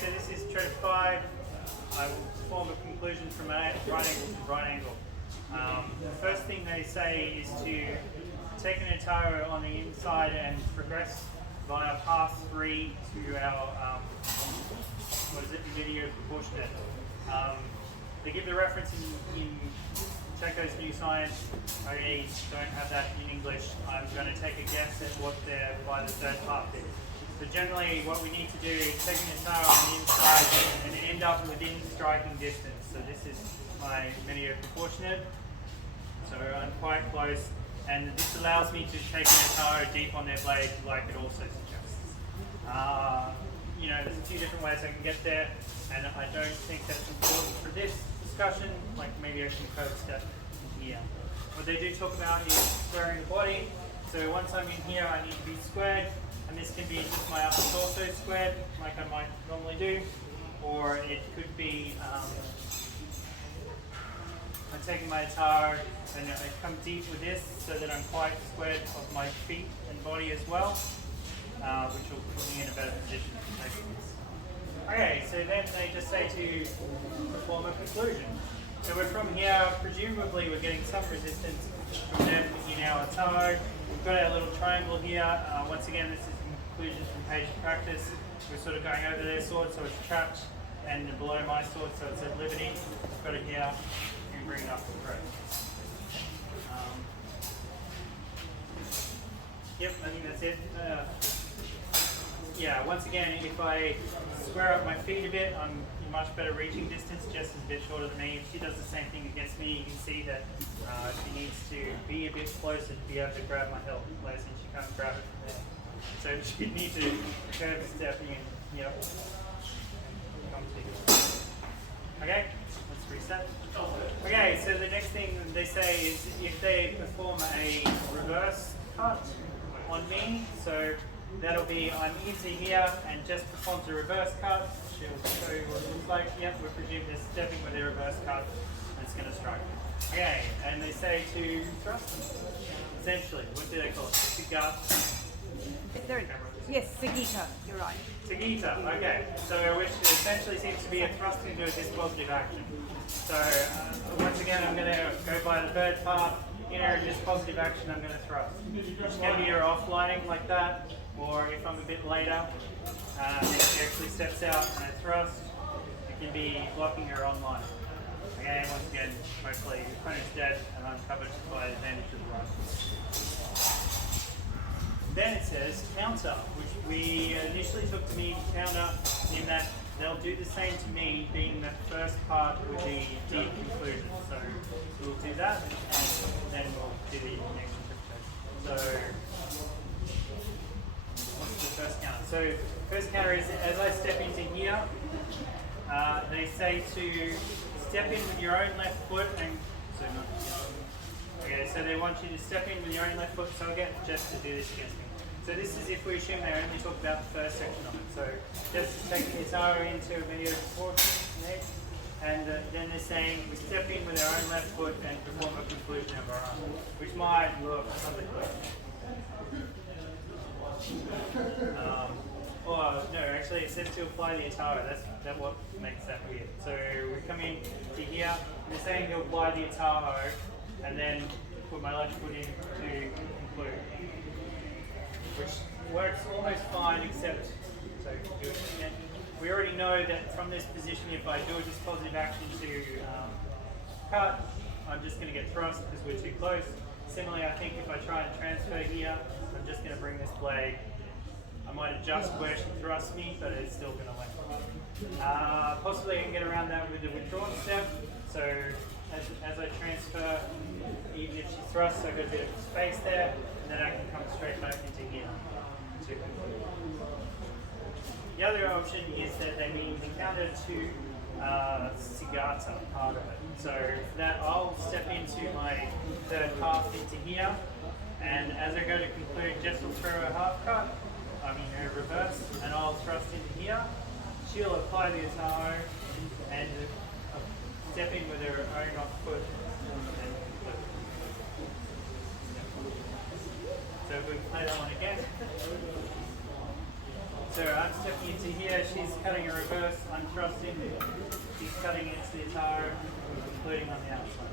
so this is Treta 5. I will form a conclusion from a right angle to right angle. The first thing they say is to take an Ataro on the inside and progress via path 3 to our, video proportionate. They give the reference in Pacheco's New Science. I don't have that in English. I'm going to take a guess at what they're by the third path is. So generally what we need to do is take an Ataro on the inside and end up within striking distance. So this is my video proportionate. So I'm quite close, and this allows me to take an Ataro deep on their blade like it also suggests. There's a few different ways I can get there, and I don't think that's important for this discussion. Like maybe I can curve step in here. What they do talk about is squaring the body. So once I'm in here, I need to be squared, and this can be just my upper torso squared, like I might normally do, or it could be I'm taking my Ataro and I come deep with this so that I'm quite squared of my feet and body as well, which will put me in a better position to take this. Okay, so then they just say to perform a conclusion. So we're from here, presumably we're getting some resistance from them in our Ataro. We've got our little triangle here. Once again, this is a conclusion from page practice. We're sort of going over their sword, so it's trapped, and below my sword, so it's at liberty. We've got it here. Bring it up to thread. Yep, I think that's it. Yeah, once again, if I square up my feet a bit, I'm in much better reaching distance. Jess is a bit shorter than me. If she does the same thing against me, you can see that she needs to be a bit closer to be able to grab my help in place, and she can't grab it from there. So she needs to curve step in. Yep. Okay, let's reset. Okay, so the next thing they say is if they perform a reverse cut on me, so that'll be I'm into here and just performs a reverse cut. She'll show you what it looks like. Yep, we presume they're stepping with a reverse cut and it's going to strike. Okay, and they say to thrust. Essentially, what do they call it? Cigar. Yes, Sagita, you're right. Sagita, okay. So which essentially seems to be a thrust into a dispositive action. So once again, I'm going to go by the third path. In a dispositive action, I'm going to thrust. Which can be either offlining like that, or if I'm a bit later, then she actually steps out and I thrust. It can be blocking her online. Okay, once again, hopefully the opponent's dead and I'm covered by the advantage of the right. Then it says counter, which we initially took to mean counter in that they'll do the same to me, being that first part would be deep conclusion. So we'll do that, and then we'll do the next interpretation. So what's the first counter? So first counter is as I step into here, they say to step in with your own left foot and so not. Okay, so they want you to step in with your own left foot, so I'll get Jess to do this against me. So this is if we assume they only talk about the first section of it. So Jess is taking his arrow into a video proportion, and then they're saying we step in with our own left foot and perform a conclusion of our arm, which might look something like no, actually it says to apply the Ataro. That's what makes that weird. So we come in to here, and they're saying to apply the Ataro, and then put my left foot in to conclude, which works almost fine, except, so do it again. We already know that from this position, if I do a dispositive action to cut, I'm just going to get thrust because we're too close. Similarly, I think if I try and transfer here, I'm just going to bring this blade. I might adjust where she thrusts me, but it's still going to win. Possibly I can get around that with the withdrawn step. So as I transfer, even if she thrusts, I've got a bit of space there, and then I can come straight back into here. The other option is that they mean the counter to Sigata part of it. So for that, I'll step into my third path into here, and as I go to conclude, Jess will throw a half cut, her reverse, and I'll thrust into here. She'll apply the Ataro and step in with her own off foot. So if we play that one again. So So I'm stepping into here, she's cutting a reverse, I'm thrusting, she's cutting into the attire, including on the outside.